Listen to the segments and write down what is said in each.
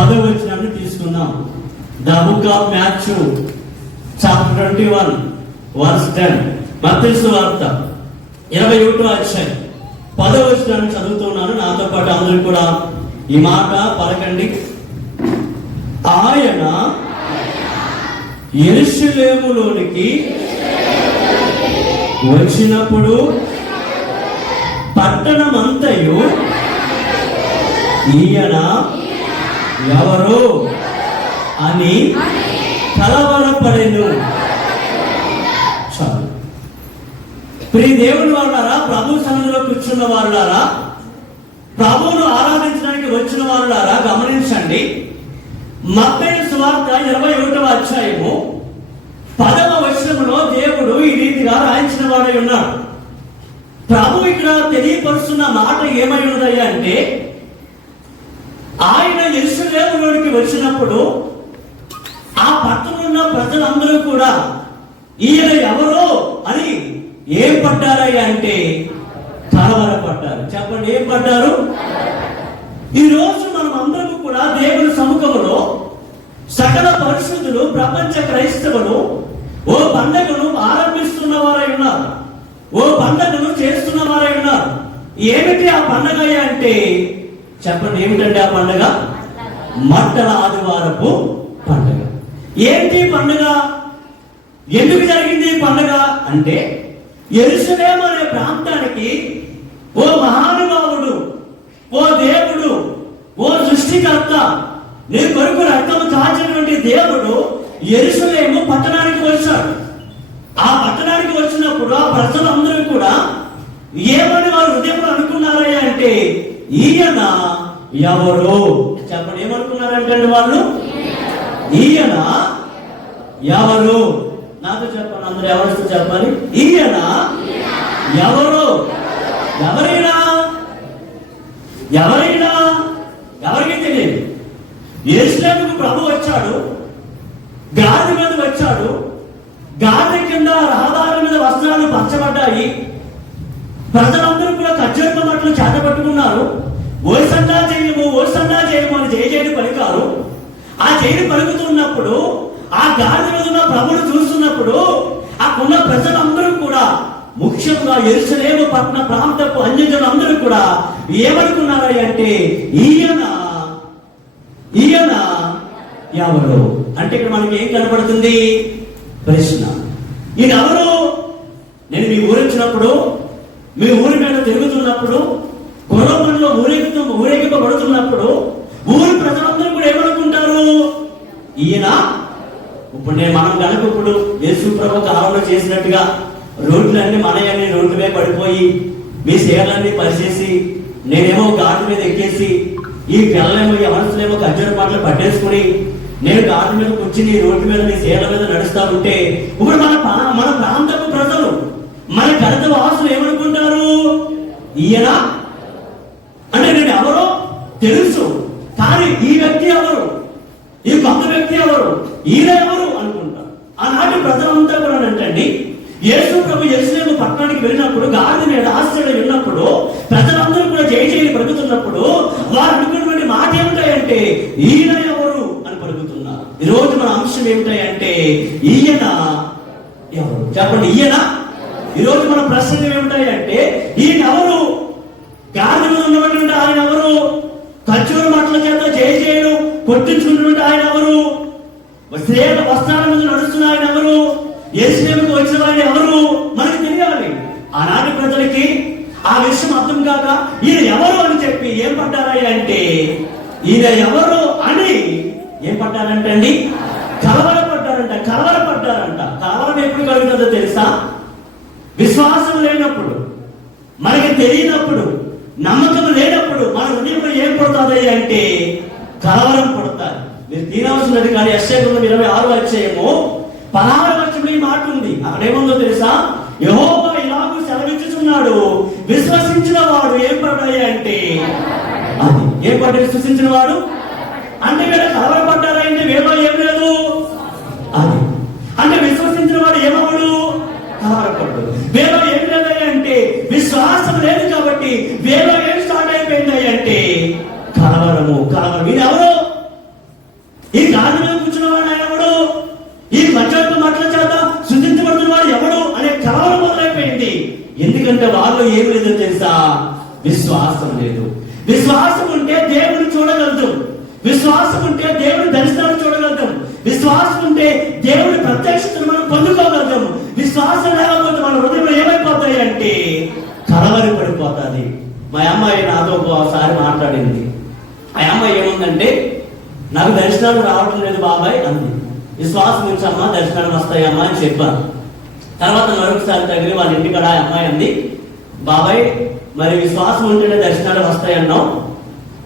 10వ వచనాన్ని తీసుకుందాం. The book of Matthew chapter 21 verse 10. మత్తయి సువార్త 21వ అధ్యాయం 10వ వచనాన్ని చదువుతున్నాను. నాతో పాటు అందరూ కూడా ఈ మాట పలకండి. ఆయన యెరూషలేములోనికి వచ్చినప్పుడు పట్టణమంతయు ఈయన ఎవరు అని కలవరపడెను. చాలు. ప్రియ దేవుని వారులారా, ప్రభు సన్నిధిలో కూర్చున్న వారులారా, ప్రభువును ఆరాధించడానికి వచ్చిన వారులారా, గమనించండి. మత్తయి సువార్త 21వ అధ్యాయము 10వ వచనములో దేవుడు ఈ రీతిగా రాయించిన వాడై ఉన్నాడు. ప్రభు ఇక్కడ తెలియపరుస్తున్న మాట ఏమై ఉన్నదయ్యా అంటే, ఆయన యెరూషలేములోనికి వచ్చినప్పుడు ఆ పట్టణంలో ప్రజలందరూ కూడా ఈయన ఎవరో అని ఏం పడ్డారయ్యా అంటే కలవరపడ్డారు. చెప్పండి, ఏం పడ్డారు? ఈ రోజు మనం అందరూ కూడా దేవుని సముఖంలో సకల పరిశుద్ధులు, ప్రపంచ క్రైస్తవులు ఓ పండగను ఆరంభిస్తున్న వారై ఉన్నారు, ఓ పండగను చేస్తున్న వారై ఉన్నారు. ఏమిటి ఆ పండగ అంటే చెప్పండి, ఏమిటంటే ఆ పండగ మట్టల ఆదివారపు పండగ. ఏంటి పండగ? ఎందుకు జరిగింది ఈ పండగ అంటే, యెరూషలేము అనే ప్రాంతానికి ఓ మహానుభావుడు, ఓ దేవుడు, ఓ సృష్టికర్త, నీ కొరకు రక్తము కాచినటువంటి దేవుడు యెరూషలేము పట్టణానికి వచ్చాడు. ఆ పట్టణానికి వచ్చినప్పుడు ఆ ప్రజలందరూ కూడా ఏమని వారు హృదయంలో అనుకున్నారయ్యా అంటే, ఈయన ఎవరు? చెప్పండి, ఏమనుకున్నారంటే వాళ్ళు, ఈయన ఎవరు? నాతో చెప్పండి, అందరూ ఎవరితో చెప్పాలి. ఈయన ఎవరు? ఎవరైనా ఎవరైనా ఎవరికి తెలియదు. యెరూషలేముకు ప్రభు వచ్చాడు, గాడి మీద వచ్చాడు. గాడి కింద రహదారి మీద వస్త్రాలు పరచబడ్డాయి. ప్రజలందరూ కూడా ఖర్జూర మట్లు చేతపట్టుకున్నారు. ఓసన్నా చేయము, ఓసన్నా చేయము అని జయజయని పలికారు. ఆ జైలు పలుకుతున్నప్పుడు, ఆ గాడి మీద ఉన్న ప్రభుని చూస్తున్నప్పుడు అక్కడున్న ప్రజలందరూ కూడా, ముఖ్యంగా యెరూషలేము పట్టణ ప్రాంతపు అన్యజనులందరూ కూడా ఏమనుకున్నారా అంటే, ఈయన ఎవరు అంటే ఇక్కడ మనకి ఏం కనపడుతుంది? ప్రశ్న. ఈయన ఎవరు? నేను మీ ఊరు వచ్చినప్పుడు, మీ ఊరి మీద తిరుగుతున్నప్పుడు, గుర్రబండిలో ఊరేగింపబడుతున్నప్పుడు ఊరి ప్రజలందరూ కూడా ఏమనుకుంటారు? ఈయన. ఇప్పుడు మనం కనుక ఇప్పుడు యేసు ప్రభు కాలంలో చేసినట్టుగా రోడ్లన్నీ మనయన్నీ రోడ్డు మీద పడిపోయి మీ సేవలన్నీ పరిచేసి, నేనేమో గాడి మీద ఎక్కేసి, ఈ పిల్లలేమో ఈ మనసులేమో ఖర్జూర మాటలు పట్టేసుకుని నేను గాడి మీద కూర్చుని రోడ్డు మీద మీ సేవల మీద నడుస్తా ఉంటే, ఇప్పుడు మన ప్రాంతపు ప్రజలు, మన గడత వాసులు ఏమనుకుంటారు? ఈయన అంటే నేను ఎవరో తెలుసు, కానీ ఈ వ్యక్తి ఎవరు, ఈ కొత్త వ్యక్తి ఎవరు, ఈయన ఎవరు అనుకుంటారు. ఆనాటి ప్రజలంతా కూడా అంటండి, యేసు ప్రభు యెరూషలేము పట్టణానికి వెళ్ళినప్పుడు, గాడి మీద ఆశ్చర్యం ఉన్నప్పుడు, ప్రజలందరూ కూడా జయజయని పలుకుతున్నప్పుడు వారు అనుకున్నటువంటి మాట ఏమిటాయంటే, ఈయన ఎవరు అని పలుకుతున్నారు. ఈరోజు మన అంశం ఏమిటాయంటే, ఈయన ఎవరు? చెప్పండి, ఈయన. ఈరోజు మన ప్రశ్న ఏమిటాయంటే, ఈయన ఎవరు? గాడి మీద ఉన్నటువంటి ఆయన ఎవరు? ఖర్జూర మాటల చేత జయజయను కొట్టించుకున్నటువంటి ఆయన ఎవరు? వస్త్రాల మీద నడుస్తున్న ఆయన ఎవరు? యెరూషలేముకు వచ్చిన ఆయన ఎవరు? మనకి తెలియాలి. ఆనాటి ప్రజలకి ఆ విషయం అర్థం కాక ఈయన ఎవరు అని చెప్పి ఏం పడ్డారయ్యా అంటే, ఈయన ఎవరు అని ఏం పడ్డారంటే అండి, కలవరపడ్డారంట. కలవరం ఎప్పుడు కలుగుతుందో తెలుసా? విశ్వాసం లేనప్పుడు, మనకి తెలియనప్పుడు, నమ్మకం లేనప్పుడు మన హృదయంలో ఏం పడుతుంది అంటే కలవరం పడతారు. మీరు తీరవలసినది కానీ యెషయా 26వ అధ్యాయము 16వ వచనంలో ఈ మాట ఉంది. అక్కడ ఏముందో తెలుసా? యెహోవా ఇలాగూ సెలవిచ్చుచున్నాడు, విశ్వసించిన వాడు ఏం పడ్డాయి అంటే, అది ఏం పడ్డ విశ్వసించిన వాడు అంటే వీళ్ళ కలవరపడ్డారా అంటే వీళ్ళలో ఏం లేదు. అది అంటే విశ్వసించిన వాడు ఏమవుడు? కలవరపడ్డు. వీళ్ళలో ఏం లేదయ్యా అంటే విశ్వాసం లేదు. కాబట్టి వీళ్ళలో ఏం స్టార్ట్ అయిపోయింది అంటే కలవరం. ఇది ఎవరు? ఎందుకంటే వాళ్ళు ఏమి లేదో తెలుసా? విశ్వాసం లేదు. విశ్వాసం ఉంటే దేవుని చూడగలుగుతాం. విశ్వాసం ఉంటే దేవుని దర్శనాలు చూడగలుగుతాం. విశ్వాసం ఉంటే దేవుని ప్రత్యక్షతను మనం పొందుకోగలుగుతాం. విశ్వాసం లేకపోతే మన హృదయంలో ఏమైపోతాయి అంటే కలవరి పడిపోతుంది. మా అమ్మాయి నాతో ఒకసారి మాట్లాడింది. ఆ అమ్మాయి ఏముందంటే, నాకు దర్శనాలు రావడం లేదు బాబాయ్ అంది. విశ్వాసం ఉంచమ్మా, దర్శనాలు వస్తాయమ్మా అని చెప్పాను. తర్వాత మరొకసారి తగిలి వాళ్ళ ఇంటికాడ ఆ అమ్మాయి అంది, బాబాయ్ మరి విశ్వాసం ఉంటేనే దర్శనాలు వస్తాయన్నావు,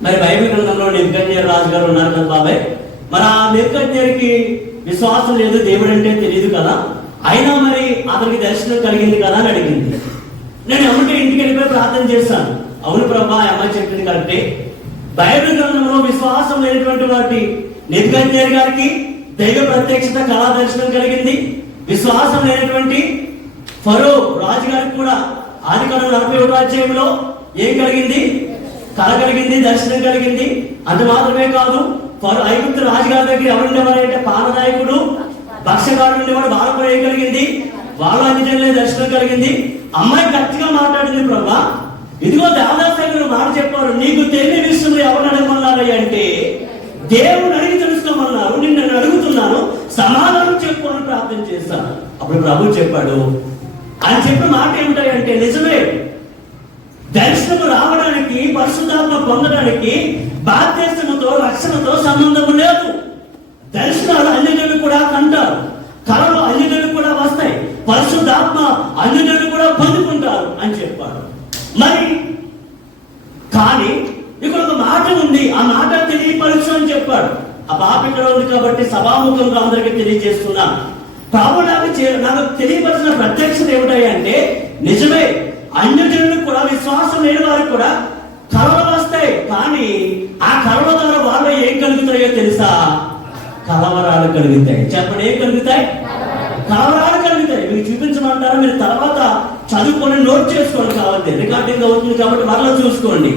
మరి బైబిల్ గ్రంథంలో నెబుకద్నెజరు రాజు గారు ఉన్నారు కదా బాబాయ్, మరి ఆ నెబుకద్నెజరుకి విశ్వాసం లేదు, దేవుడు అంటే తెలియదు కదా, అయినా మరి అతనికి దర్శనం కలిగింది కదా అని అడిగింది. నేను అమ్మటే ఇంటికి వెళ్ళిపోయి ప్రార్థన చేశాను. అవును ప్రభా, ఆ అమ్మాయి చెప్పింది కరెక్టే. బైబిల్ గ్రంథంలో విశ్వాసం లేనటువంటి వాటి నెబుకద్నెజరు గారికి దైవ ప్రత్యక్షత కళా దర్శనం కలిగింది. విశ్వాసం లేనటువంటి ఫరో రాజు గారికి కూడా ఆదికాండం 41వ అధ్యాయంలో ఏం కలిగింది? కళ కలిగింది, దర్శనం కలిగింది. అంత మాత్రమే కాదు, ఫరో ఐగుప్తు రాజుగారి దగ్గర ఎవరుండేవారంటే పాననాయకుడు, భక్ష్యగాడు ఉండేవాడు, వాళ్ళకు ఏం కలిగింది? వాళ్ళ అన్నిటిలో దర్శనం కలిగింది. అమ్మాయి గట్టిగా మాట్లాడింది, ప్రభా ఇదిగో దేవదాస్ గారు మాట చెప్పారు, నీకు తెలియని విషయంలో ఎవరిని అడగమన్నారు అంటే దేవుడు అడిగి తెలుసుకోమన్నారు, నేను అడుగుతున్నాను సమాధానం చెప్పు అని ప్రార్థన చేశాను. అప్పుడు ప్రభు చెప్పాడు. ఆయన చెప్పిన మాట ఏమిటాయంటే నిజమే, దర్శనము రావడానికి, పరిశుద్ధాత్మ పొందడానికి బాప్తిస్మముతో రక్షణతో సంబంధం లేదు. దర్శనాలు అన్యజనులు కూడా కంటారు, కళలు అన్యజనులు కూడా వస్తాయి, పరిశుద్ధాత్మ అన్యజనులు కూడా పొందుకుంటారు అని చెప్పాడు. మరి కానీ ఇక్కడ ఒక మాట ఉంది, ఆ మాట తెలియపరచు అని చెప్పాడు. ఆ పాప ఇక్కడ ఉంది కాబట్టి సభాముఖంగా అందరికీ తెలియజేస్తున్నా. ప్రభు నాకు తెలియపరిచిన ప్రత్యక్షత ఏమిటాయి అంటే నిజమే, అన్యజనులకు కూడా, విశ్వాసం లేని వారికి కూడా కలవలు వస్తాయి. కానీ ఆ కలవ ద్వారా వాళ్ళు ఏం కలుగుతాయో తెలుసా? కలవరాలు కలుగుతాయి. చెప్పండి, ఏం కలుగుతాయి? కలవరాలు కలుగుతాయి. మీకు చూపించమంటారా? మీరు తర్వాత చదువుకొని నోట్ చేసుకోండి, కావాలి రికార్డింగ్ అవుతుంది కాబట్టి మరలా చూసుకోండి.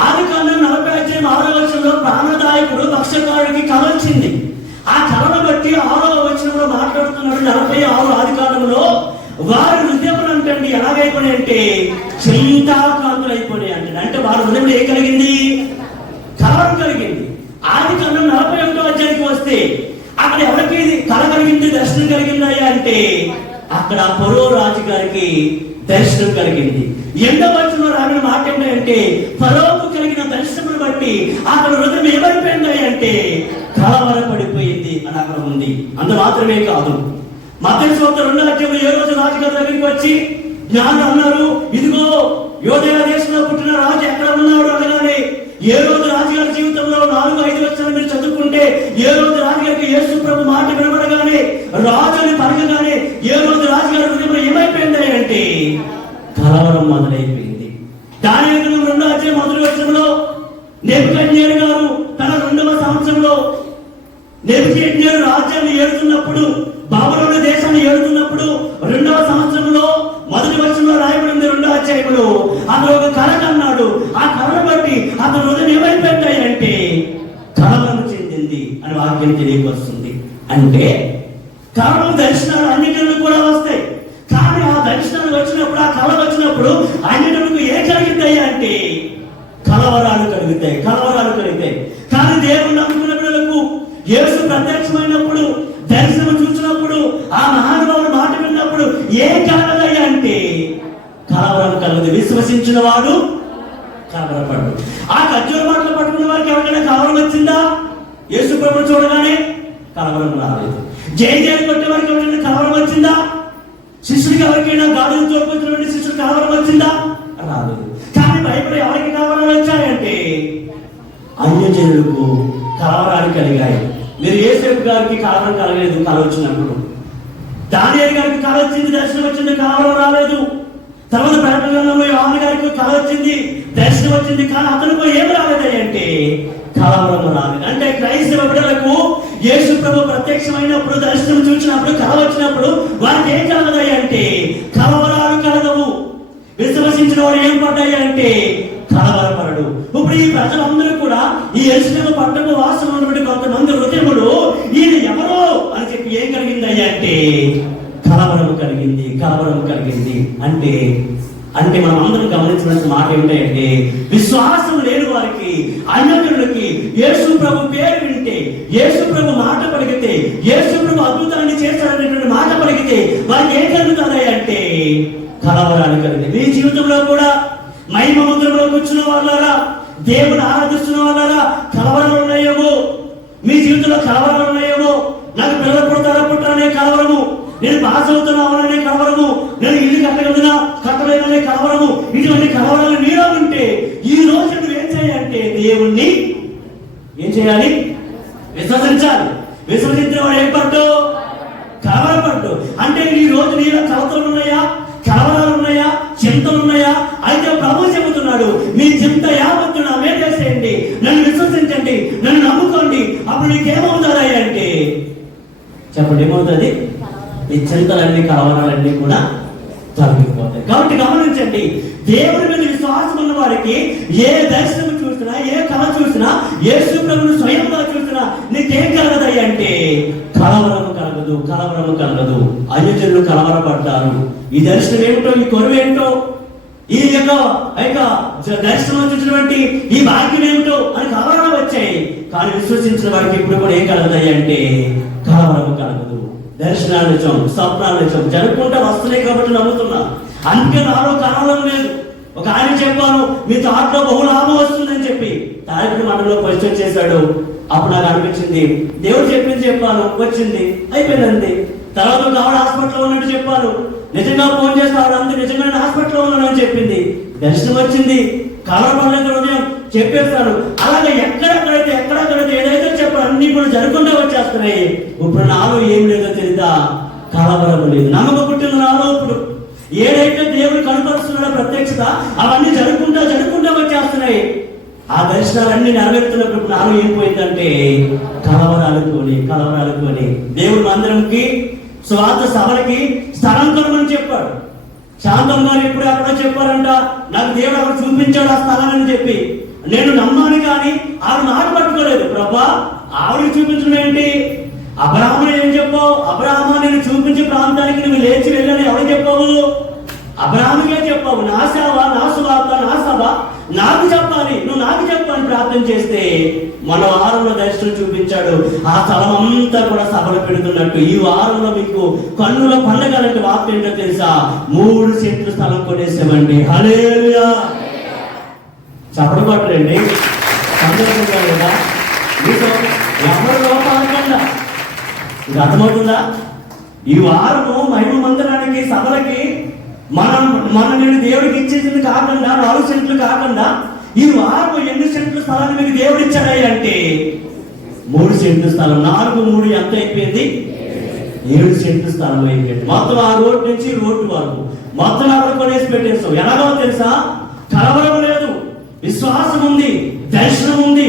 ఆదికాండం 46వ వచనంలో ప్రాణదాయకుడు భక్ష్యకారుడికి కల వచ్చింది. ఆ కళను బట్టి 6వ వచనంలో మాట్లాడుతున్నాడు. 46 ఆదికాండంలో వారి హృదయములు అంటండి ఎలాగైపోయినాయి అంటే చింతాకాంతులు అయిపోయినాయి అంటే, అంటే వారి హృదయంలో ఏం కలిగింది? కలవరం కలిగింది. ఆదికాండం 41వ అధ్యాయానికి వస్తే అక్కడ ఎవరికి కళ కలిగింది, దర్శనం కలిగిందయ్యా అంటే అక్కడ ఫరో రాజు గారికి దర్శనం కలిగింది. 8వ వచనంలో రాసిన మాట ఏంటంటే ఫరోకు కలిగిన దర్శనమును బట్టి అక్కడ హృదయం ఏమైపోయింది అంటే కలవరపడిపోయింది అని అక్కడ ఉంది. అంత మాత్రమే కాదు, మత్తయి సువార్త 2వ అధ్యాయంలో ఏ రోజు రాజుగారి దగ్గరికి వచ్చి జ్ఞానులు అన్నారు, ఇదిగో యోదయ దేశంలో పుట్టిన రాజు ఎక్కడ ఉన్నాడు అనగానే, ఏ రోజు రాజుగారి జీవితంలో 4-5 వచనాలు మీరు చదువుకుంటే, ఏ రోజు రాజుగారికి యేసు ప్రభు మాట వినబడగానే, రాజుని పలకగానే ఏ రోజు రాజుగారి హృదయంలో ఏమైపోయింది అంటే కలవరం మొదలైపోయింది. దానియేలు 2వ అధ్యాయం 1వ వచనంలో నెబుకద్నెజరు గారు తన 2వ సంవత్సరంలో నెబుకద్నెజరు రాజ్యాన్ని ఏలుతున్నప్పుడు, బాబిలోను దేశాన్ని ఏలుతున్నప్పుడు 2వ సంవత్సరంలో 1వ వచనంలో రాయబడింది 2వ అధ్యాయంలో అతను ఒక కళ కన్నాడు. ఆ కళను బట్టి అతను హృదయం ఏమైపోయింది అంటే కలవరం చెందింది అని వాక్యం తెలియవస్తుంది. అంటే కళలు, దర్శనాలు అన్నిటిలో కూడా వస్తాయి. కానీ ఆ దర్శనాలు వచ్చినప్పుడు, ఆ కళ వచ్చినప్పుడు అన్నిటికి ఏం కలిగింది అంటే కలవరాలు కలుగుతాయి, కలవరాలు కలుగుతాయి. కానీ దేవుడు నమ్ముకున్న బిడ్డలకు యేసు ప్రత్యక్షమైనప్పుడు, దర్శనం చూసినప్పుడు, ఆ మహానుభావుడు మాట విన్నప్పుడు ఏం కలగదయ్యా అంటే కలవరం కలగదు. విశ్వసించిన వాడు కలవరపడు. ఆ ఖర్జూర మాటలు పట్టుకున్న వారికి ఎవరికైనా కలవరం వచ్చిందా? యేసు ప్రభువు చూడగానే కలవరం రాలేదు. జై జైలు కొట్టే వారికి ఎవరికైనా కలవరం వచ్చిందా? శిష్యుడికి ఎవరికైనా గాడులు తోడుకొచ్చినటువంటి శిష్యుడు కలవరం వచ్చిందా? రాలేదు. కానీ బైబిల్ ఎవరికి కలవరాలు వచ్చాయంటే అన్యజనులకు కలవరాలు కలిగాయి. మీరు యేసేపు గారికి కలవరం కలగలేదు కల వచ్చినప్పుడు. దానియేలు గారికి కల వచ్చింది, దర్శనం వచ్చింది, కలవరం రాలేదు. తర్వాత ప్రకటన గ్రంథంలో యోహాను గారికి కల వచ్చింది, దర్శనం వచ్చింది, కానీ అతనికి ఏమి రాలేదు అంటే కలవరం రాలేదు. అంటే క్రైస్తవ బిడ్డలకు యేసు ప్రభు ప్రత్యక్షమైనప్పుడు, దర్శనం చూసినప్పుడు, కల వచ్చినప్పుడు వారికి ఏం కలగదాయి అంటే కలవరాలు కలగవు. విశ్వసించిన వాడు ఏం పడ్డాయి అంటే కలవరపడడు. ఇప్పుడు ఈ ప్రజలందరూ కూడా ఈ యెరూషలేము పట్టణపు వాసన ఉన్నటువంటి కొంతమంది హృదయములు ఈయన ఎవరో అని చెప్పి ఏం కలిగింది అంటే కలవరం కలిగింది, కలవరం కలిగింది. అంటే అంటే మనం అందరం గమనించిన మాట ఏమిటంటే, విశ్వాసం లేని వారికి, అన్యజనులకి యేసు ప్రభు పేరు వింటే, యేసు ప్రభు మాట పలికితే, యేసు ప్రభు అద్భుతాన్ని చేస్తాడనేటువంటి మాట పలికితే వారికి ఏం కలుగుతాయి అంటే కలవరాలు కలిగింది. మీ జీవితంలో కూడా మహిమ మందిరంలో కూర్చున్న వాళ్ళారా, దేవుని ఆరాధిస్తున్న వాళ్ళారా, కలవరాలు ఉన్నాయేమో. మీ జీవితంలో కలవరాలు ఉన్నాయేమో. నాకు పిల్లలు పుడతారా పుట్టారనే కలవరము, నేను పాస్ అవుతున్నాననే కలవరము, నేను ఇల్లు కట్టగలనా కట్టలేదనే కలవరము. ఇటువంటి కలవరాలు నీలో ఉంటే ఈ రోజు నువ్వు ఏం చేయాలంటే దేవుణ్ణి ఏం చేయాలి? విశ్వసించాలి. విశ్వసించిన వాడు ఏం పడ్డు? కలవరపడ్డు. అంటే ఈ రోజు నీలో కలతలు ఉన్నాయా, కలవరాలు ఉన్నాయా, చింతలు ఉన్నాయా? అయితే ప్రభు చెబుతున్నాడు, మీ చింత యావత్తు నా మీద వేసేయండి, నన్ను విశ్వసించండి, నన్ను నమ్ముకోండి, అప్పుడు నీకేమవుతారా అంటే చెప్పండి, ఏమవుతుంది? ఈ చింతలన్నీ కలవరాలన్నీ కూడా తొలగిపోతాయి. కాబట్టి గమనించండి, దేవుడి మీద విశ్వాసం ఉన్న వారికి ఏ దర్శనం చూసినా, ఏ కళ చూసినా, యేసు ప్రభువును స్వయంగా చూసినా నీకేం కలగదయ్య అంటే కలవరము కలగదు, కలవరము కలగదు. అన్యజనులు కలవరపడ్డారు. ఈ దర్శనం ఏమిటో, ఈ కొరువు ఏంటో, ఈ యొక్క దర్శనం చూసినటువంటి ఈ భాగ్యం ఏమిటో అని కలవరాలు వచ్చాయి. కానీ విశ్వసించిన వారికి ఇప్పుడు కూడా ఏం కలగదయ్య అంటే కలవరము కలగదు. దర్శనాలు నిజం, స్వప్నాలు నిజం, జరుపుకుంటా వస్తున్నాయి కాబట్టి నమ్ముతున్నా. అందుకే నాలో కలవరం లేదు. ఒక ఆయన చెప్పాను, మీ తోటలో బహు లాభం వస్తుందని చెప్పి తారీఖు మండలంలో పరిచయం చేశాడు. అప్పుడు నాకు అనిపించింది, దేవుడు చెప్పింది చెప్పాను, వచ్చింది, అయిపోయిందండి. తర్వాత ఒక ఆవిడ హాస్పిటల్లో ఉన్నట్టు చెప్పాను, నిజంగా ఫోన్ చేస్తే ఆవిడ అంతే నిజంగా హాస్పిటల్లో ఉన్నానని చెప్పింది. దర్శనం వచ్చింది, కలవరపడలేదు ఉదయం చెప్పేస్తాడు. అలాగే ఎక్కడెక్కడైతే ఏదైతే చెప్పాడు అన్ని కూడా జరుగుతుంటే వచ్చేస్తున్నాయి. ఇప్పుడు నాలో ఏం లేదో తెలియదా, కలవరం లేదు. నమ్మకం పుట్టిన నాలో ఇప్పుడు ఏదైతే దేవుడు కనపరుస్తున్నాడో ప్రత్యక్షత అవన్నీ జరుగుకుంటా వచ్చేస్తున్నాయి. ఆ దర్శనాలన్నీ నెరవేరుతున్నప్పుడు నాలో ఏం పోయిందంటే కలవరాలు కొని. దేవుడు మందిరంకి స్వార్థ సభలకి స్థలం కొనమని చెప్పాడు. శాంతం గారు ఇప్పుడు అక్కడ చెప్పారంట, నాకు దేవుడు అక్కడ చూపించాడు ఆ స్థలాన్ని చెప్పి. నేను నమ్మాను కానీ ఆవిడ మాట పట్టుకోలేదు. ప్రభా, ఆవిడకి చూపించడం ఏంటి? అబ్రాహాముని ఏం చెప్పావు? అబ్రాహామా నేను చూపించే ప్రాంతానికి నువ్వు లేచి వెళ్ళని ఎవరు చెప్పావు? అబ్రాహాముకే చెప్పావు. నా సేవ, నా సువార్త, నా సభ నాకు చెప్పాలి, నువ్వు నాకు చెప్పాలని ప్రార్థన చేస్తే మన వారంలో దర్శనం చూపించాడు. ఆ స్థలం అంతా కూడా సభలు పెడుతున్నట్టు ఈ వారంలో మీకు కన్నుల పండగ లాంటి వార్త ఏంటో తెలుసా? 3 సెంట్లు స్థలం కొనేసామండి. హల్లెలూయా. చప్పడపట్టండి. సంతోషంగా లేదా? మీతో ఎవరు లోపాలకుండా ఇది అర్థమవుతుందా? ఈ వారము మహిమ మందిరానికి సభలకి మన నేను దేవుడికి ఇచ్చేసింది కాకుండా 4 సెంట్లు కాకుండా ఈ వారం ఎన్ని సెంట్లు స్థలాన్ని మీకు దేవుడు ఇచ్చాడు అంటే 3 సెంట్లు స్థలం. 4 3 ఎంత అయిపోయింది? 7 సెంట్లు స్థలం అయిపోయింది. మొత్తం ఆ రోడ్డు నుంచి రోడ్డు వరకు మొత్తం అక్కడ కొనేసి పెట్టేస్తాం. ఎలాగో తెలుసా? కలవరం లేదు, విశ్వాసం ఉంది, దర్శనం ఉంది.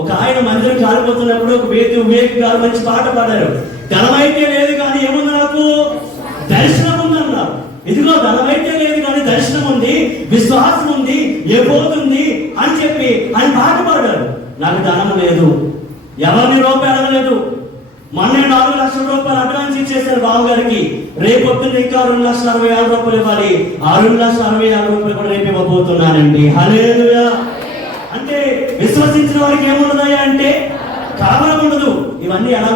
ఒక ఆయన మందిరం కాలిపోతున్నప్పుడు ఒక వివేక్ గారు మంచి పాట పాడారు. ధనమైతే లేదు కానీ ఏముంది? నాకు దర్శనం ఉందన్నారు. ఇదిగో ధనమైతే లేదు కానీ దర్శనం ఉంది, విశ్వాసం ఉంది, ఏపోతుంది అని చెప్పి ఆయన పాట పాడారు. నాకు ధనం లేదు, ఎవరిని రూపాయి అడగలేదు. మొన్న 4 లక్షల రూపాయలు అడ్వాన్స్ ఇచ్చేసారు బావగారికి. రేపొద్దున ఇంకా 2,60,000 రూపాయలు ఇవ్వాలి. ఆ 2,60,000 రూపాయలు కూడా రేపు ఇవ్వబోతున్నానండి. హల్లెలూయా. అంటే విశ్వసించిన వారికి ఏమున్నదయ్యా అంటే కలవరం ఉండదు. ఇవన్నీ ఎలా